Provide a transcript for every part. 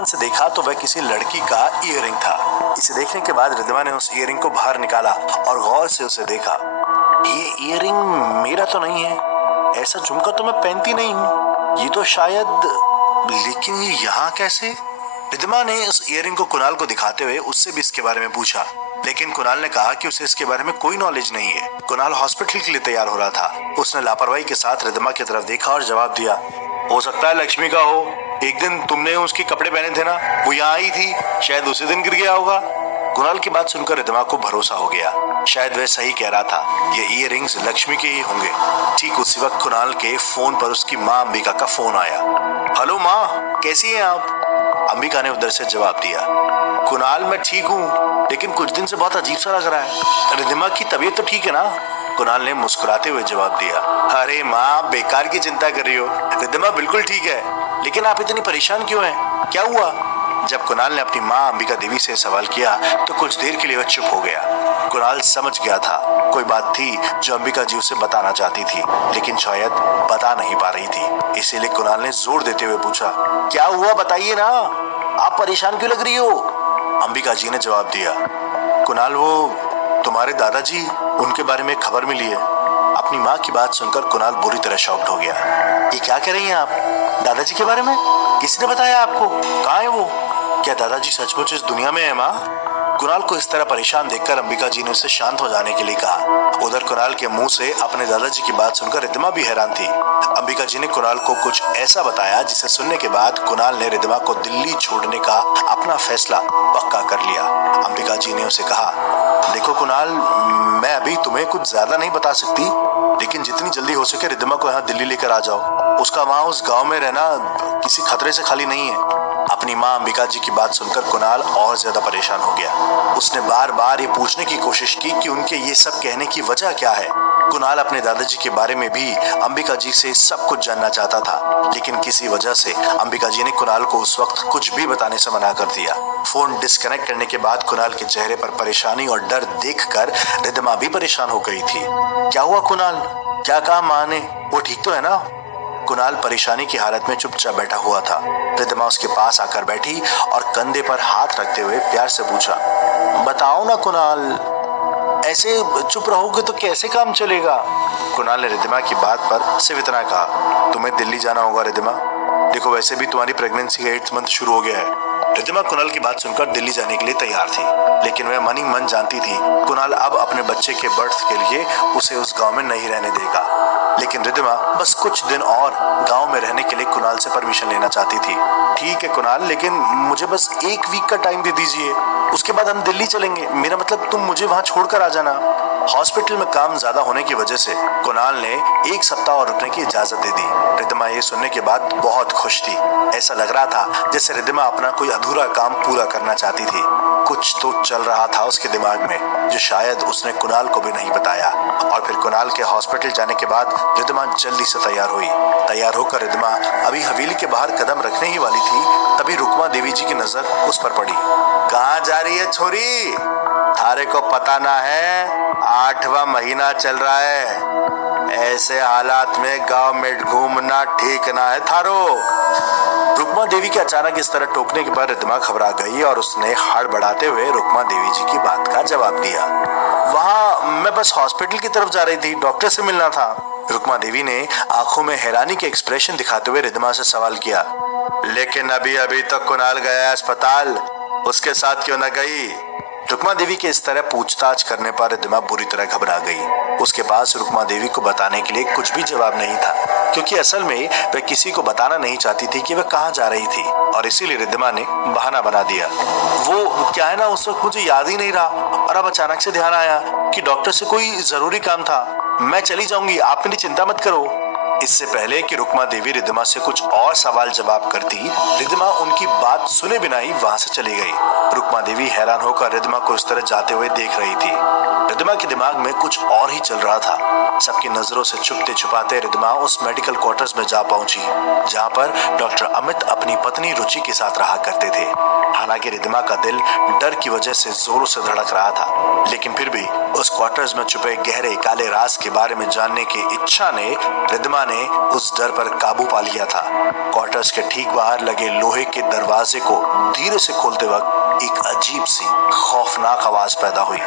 ध्यान से देखा तो वह किसी लड़की का ईयरिंग था। इसे देखने के बाद रिद्धिमा ने उस ईयरिंग को बाहर निकाला और गौर से उसे देखा। ये ईयरिंग मेरा तो नहीं है, ऐसा झुमका तो मैं पहनती नहीं हूँ, ये तो शायद, लेकिन ये यहाँ कैसे? रिद्धिमा ने उस ईयरिंग को कुणाल को दिखाते हुए उससे भी इसके बारे में पूछा, लेकिन कुणाल ने कहा कि उसे इसके बारे में कोई नॉलेज नहीं है। कुणाल हॉस्पिटल के लिए तैयार हो रहा था। उसने लापरवाही के साथ रिद्धिमा की तरफ देखा और जवाब दिया, हो सकता है लक्ष्मी का हो, एक दिन तुमने उसके कपड़े पहने थे ना, वो यहाँ आई थी, शायद उसी दिन गिर गया होगा। कुणाल की बात सुनकर रिद्धिमा को भरोसा हो गया, शायद वह सही कह रहा था, ये ईयरिंग्स लक्ष्मी के ही होंगे। ठीक उसी वक्त कुणाल के फोन पर उसकी माँ अंबिका का फोन आया। हेलो माँ, कैसी हैं आप? अंबिका ने उधर से जवाब दिया, कुणाल मैं ठीक हूँ, लेकिन कुछ दिन से बहुत अजीब सा लग रहा है। रिद्धिमा की तबीयत तो ठीक है ना? कुणाल ने मुस्कुराते हुए जवाब दिया, अरे माँ बेकार की चिंता कर रही हो, रिद्धिमा बिल्कुल ठीक है, लेकिन आप इतनी परेशान क्यों हैं? क्या हुआ? जब कुणाल ने अपनी माँ अंबिका देवी से सवाल किया तो कुछ देर के लिए वह चुप हो गया। कुणाल समझ गया था कोई बात थी जो अंबिका जी उसे बताना चाहती थी, लेकिन शायद बता नहीं पा रही थी। इसीलिए कुणाल ने जोर देते हुए पूछा, क्या हुआ बताइए ना, आप परेशान क्यों लग रही हो? अंबिका जी ने जवाब दिया, कुणाल वो तुम्हारे दादाजी, उनके बारे में खबर मिली है। अपनी माँ की बात सुनकर कुणाल बुरी तरह शॉक्ड हो गया। ये क्या कह रही हैं आप? दादाजी के बारे में? किसने बताया आपको? कहाँ है वो? क्या दादाजी सचमुच इस दुनिया में है माँ? कुणाल को इस तरह परेशान देखकर अंबिका जी ने उसे शांत हो जाने के लिए कहा। उधर कुणाल के मुंह से अपने दादाजी की बात सुनकर रिद्धिमा भी हैरान थी। अंबिका जी ने कुणाल को कुछ ऐसा बताया जिसे सुनने के बाद कुणाल ने रिद्धिमा को दिल्ली छोड़ने का अपना फैसला पक्का कर लिया। अंबिका जी ने उसे कहा, देखो कुणाल, मैं अभी तुम्हें कुछ ज्यादा नहीं बता सकती, लेकिन जितनी जल्दी हो सके रिद्धिमा को यहाँ दिल्ली लेकर आ जाओ। उसका वहाँ उस गांव में रहना किसी खतरे से खाली नहीं है। अपनी माँ अंबिका जी की बात सुनकर कुणाल और ज्यादा परेशान हो गया। उसने बार बार ये पूछने की कोशिश की कि उनके ये सब कहने की वजह क्या है। कुणाल अपने दादाजी के बारे में भी अंबिका जी से सब कुछ जानना चाहता था, लेकिन किसी वजह से अंबिका जी ने कुणाल को उस वक्त कुछ भी बताने से मना कर दिया। फोन डिस्कनेक्ट करने के बाद कुणाल के चेहरे पर परेशानी और डर देखकर रिद्धिमा भी परेशान हो गई थी। क्या हुआ कुणाल? क्या कहा माँ ने? वो ठीक तो है ना? कुणाल परेशानी की हालत में चुपचाप बैठा हुआ था। रिद्धिमा उसके पास आकर बैठी और कंधे पर हाथ रखते हुए प्यार से पूछा, बताओ ना कुणाल, ऐसे चुप रहोगे तो कैसे काम चलेगा? कुणाल ने रिद्धिमा की बात पर सिर्फ इतना कहा, तुम्हें दिल्ली जाना होगा रिद्धिमा। देखो वैसे भी तुम्हारी प्रेगनेंसी का 8th मंथ शुरू हो गया है। रिद्धिमा कुणाल की बात सुनकर दिल्ली जाने के लिए तैयार थी, लेकिन वह मन ही मन जानती थी कुणाल अब अपने बच्चे के बर्थ के लिए उसे उस गांव में नहीं रहने देगा। लेकिन रिद्धिमा बस कुछ दिन और गांव में रहने के लिए कुणाल से परमिशन लेना चाहती थी। ठीक है कुणाल, लेकिन मुझे बस 1 वीक का टाइम दे दीजिए, उसके बाद हम दिल्ली चलेंगे। मेरा मतलब तुम मुझे वहां छोड़कर आ जाना। हॉस्पिटल में काम ज्यादा होने की वजह से कुणाल ने 1 सप्ताह और रुकने की इजाजत दे दी। रिद्धिमा ये सुनने के बाद बहुत खुश थी। ऐसा लग रहा था जैसे रिद्धिमा अपना कोई अधूरा काम पूरा करना चाहती थी। कुछ तो चल रहा था उसके दिमाग में जो शायद उसने कुणाल को भी नहीं बताया। और फिर कुणाल के हॉस्पिटल जाने के बाद रिद्धिमा जल्दी से तैयार हुई। तैयार होकर रिद्धिमा अभी हवेली के बाहर कदम रखने ही वाली थी, तभी रुक्मा देवी जी की नजर उस पर पड़ी। कहाँ जा रही है छोरी? थारे को पता ना है 8वां महीना चल रहा है, ऐसे हालात में गांव में घूमना ठीक ना है थारो। रुक्मा देवी के अचानक इस तरह टोकने के बाद रिद्धिमा घबरा गई और उसने हड़बड़ाते हुए रुक्मा देवी जी की बात का जवाब दिया, वहाँ मैं बस हॉस्पिटल की तरफ जा रही थी, डॉक्टर से मिलना था। रुक्मा देवी ने आंखों में हैरानी के एक्सप्रेशन दिखाते हुए रिद्धिमा से सवाल किया, लेकिन अभी तक कुणाल गया है अस्पताल, उसके साथ क्यों न गई? रुक्मा देवी के इस तरह पूछताछ करने पर रिद्धिमा बुरी तरह घबरा गई। उसके पास रुक्मा देवी को बताने के लिए कुछ भी जवाब नहीं था, क्योंकि असल में वह किसी को बताना नहीं चाहती थी कि वह कहाँ जा रही थी, और इसीलिए रिद्धिमा ने बहाना बना दिया। वो क्या है ना, उस वक्त मुझे याद ही नहीं रहा, और अब अचानक से ध्यान आया कि डॉक्टर से कोई जरूरी काम था। मैं चली जाऊंगी, आप मेरी चिंता मत करो। इससे पहले कि रुक्मा देवी रिद्धिमा से कुछ और सवाल जवाब करती, रिद्धिमा उनकी बात सुने बिना ही वहां से चली गई। रुक्मा देवी हैरान होकर रिद्धिमा को इस तरह जाते हुए देख रही थी। रिद्धिमा के दिमाग में कुछ और ही चल रहा था। सबकी नजरों से छुपते छुपाते रिद्धिमा उस मेडिकल क्वार्टर्स में जा पहुंची, जहां पर डॉक्टर अमित अपनी पत्नी रुचि के साथ रहा करते थे। हालांकि रिद्धिमा का दिल डर की वजह से जोरों से धड़क रहा था, लेकिन फिर भी उस क्वार्टर्स में छुपे गहरे काले राज के बारे में जानने की इच्छा ने रिद्धिमा ने उस डर पर काबू पा लिया था। क्वार्टर्स के ठीक बाहर लगे लोहे के दरवाजे को धीरे से खोलते वक्त एक अजीब सी खौफनाक आवाज पैदा हुई।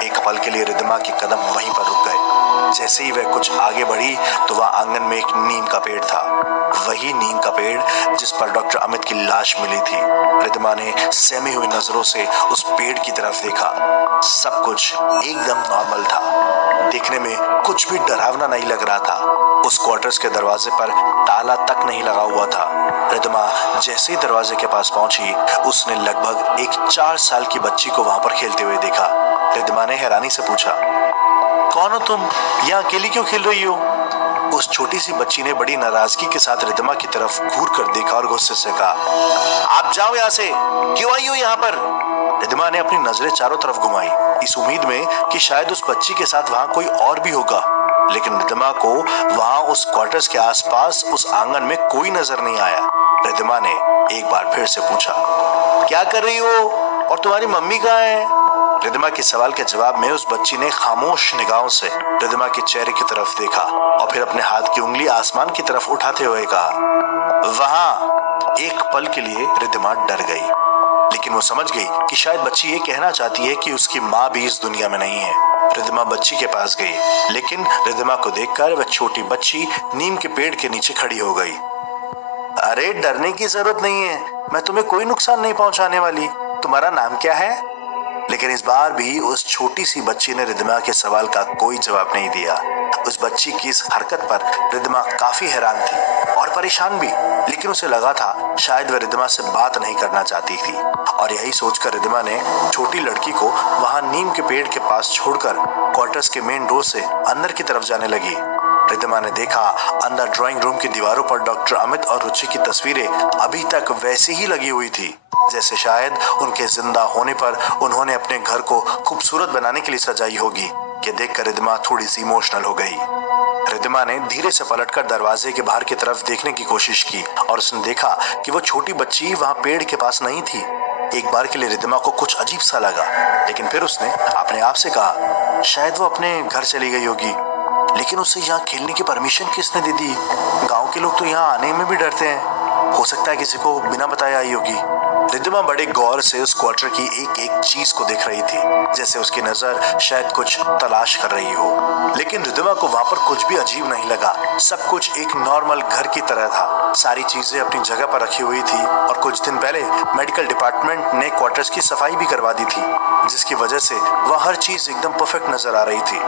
एक पल के लिए रिद्धिमा के कदम वहीं पर रुक गए। जैसे ही वह कुछ आगे बढ़ी तो वह आंगन में एक नीम का पेड़ था, वही नीम का पेड़ जिस पर डॉक्टर अमित की लाश मिली थी। रिद्धिमा ने सहमी हुई नजरों से उस पेड़ की तरफ देखा। सब कुछ एकदम नॉर्मल था, देखने में कुछ भी डरावना नहीं लग रहा था। उस क्वार्टर्स के दरवाजे पर ताला तक नहीं लगा हुआ था। रिद्धिमा जैसे ही दरवाजे के पास पहुंची, उसने लगभग एक 4 साल की बच्ची को वहां पर खेलते हुए देखा। रिद्धिमा ने हैरानी से पूछा, कौन हो तुम? यहाँ अकेली क्यों खेल रही हो? उस छोटी सी बच्ची ने बड़ी नाराजगी के साथ रिद्धिमा की तरफ घूर कर देखा और गुस्से से कहा, आप जाओ यहाँ से, क्यों आई हो यहाँ पर? रिद्धिमा ने अपनी नजरें चारों तरफ घुमाई, इस उम्मीद में कि शायद उस बच्ची के साथ वहां कोई और भी होगा, लेकिन रिद्धिमा को वहां उस क्वार्टर्स के आसपास उस आंगन में कोई नजर नहीं आया। रिद्धिमा ने एक बार फिर से पूछा, क्या कर रही हो और तुम्हारी मम्मी कहाँ है? रिद्धिमा के सवाल के जवाब में उस बच्ची ने खामोश निगाहों से रिद्धिमा के चेहरे की तरफ देखा और फिर अपने हाथ की उंगली आसमान की तरफ उठाते हुए कहा, वहां। एक पल के लिए रिद्धिमा डर गई, लेकिन वो समझ गई कि शायद बच्ची ये कहना चाहती है कि उसकी माँ भी इस दुनिया में नहीं है। रिद्धिमा बच्ची के पास गई, लेकिन रिद्धिमा को देखकर वह छोटी बच्ची नीम के पेड़ के नीचे खड़ी हो गई। अरे डरने की जरूरत नहीं है, मैं तुम्हें कोई नुकसान नहीं पहुंचाने वाली। तुम्हारा नाम क्या है? लेकिन इस बार भी उस छोटी सी बच्ची ने रिद्धिमा के सवाल का कोई जवाब नहीं दिया। उस बच्ची की इस हरकत पर रिद्धिमा काफी हैरान थी और परेशान भी, लेकिन उसे लगा था शायद वह रिद्धिमा से बात नहीं करना चाहती थी। और यही सोचकर रिद्धिमा ने छोटी लड़की को वहां नीम के पेड़ के पास छोड़कर क्वार्टर्स के मेन डोर से अंदर की तरफ जाने लगी। रिद्धिमा ने देखा अंदर ड्राइंग रूम की दीवारों पर डॉक्टर अमित और रुचि की तस्वीरें अभी तक वैसी ही लगी हुई थी, जैसे शायद उनके जिंदा होने पर उन्होंने अपने घर को खूबसूरत बनाने के लिए सजाई होगी। ये देखकर रिद्धिमा थोड़ी सी इमोशनल हो गई। रिद्धिमा ने धीरे से पलटकर दरवाजे के बाहर की तरफ देखने की कोशिश की और उसने देखा कि वो छोटी बच्ची वहां पेड़ के पास नहीं थी। एक बार के लिए रिद्धिमा को कुछ अजीब सा लगा, लेकिन फिर उसने अपने आप से कहा, शायद वो अपने घर चली गई होगी। लेकिन उसे यहाँ खेलने की परमिशन किसने दे दी? गांव के लोग तो यहाँ आने में भी डरते हैं, हो सकता है किसी को बिना बताए आई होगी। रिद्धिमा बड़े गौर से उस क्वार्टर की एक एक चीज को देख रही थी, जैसे उसकी नजर शायद कुछ तलाश कर रही हो। लेकिन रिद्धिमा को वहां पर कुछ भी अजीब नहीं लगा। सब कुछ एक नॉर्मल घर की तरह था। सारी चीजें अपनी जगह पर रखी हुई थी और कुछ दिन पहले मेडिकल डिपार्टमेंट ने क्वार्टर्स की सफाई भी करवा दी थी, जिसकी वजह से वह हर चीज एकदम परफेक्ट नजर आ रही थी।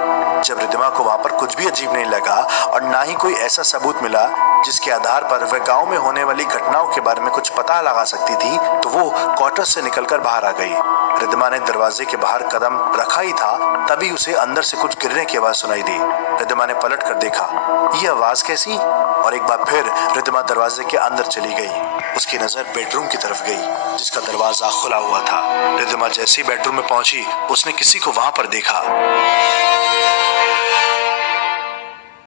जब रिद्धिमा को वहां पर कुछ भी अजीब नहीं लगा और ना ही कोई ऐसा सबूत मिला जिसके आधार पर वह गांव में होने वाली घटनाओं के बारे में कुछ पता लगा सकती थी, तो वो क्वार्टर्स से निकलकर बाहर आ गई। रिद्धिमा ने दरवाजे के बाहर कदम रखा ही था, तभी उसे अंदर से कुछ गिरने की आवाज सुनाई दी। रिद्धिमा ने पलट कर देखा, ये आवाज कैसी? और एक बार फिर रिद्धिमा दरवाजे के अंदर चली गई। उसकी नजर बेडरूम की तरफ गई, जिसका दरवाजा खुला हुआ था। रिद्धिमा जैसे ही बेडरूम में पहुंची, उसने किसी को वहां पर देखा।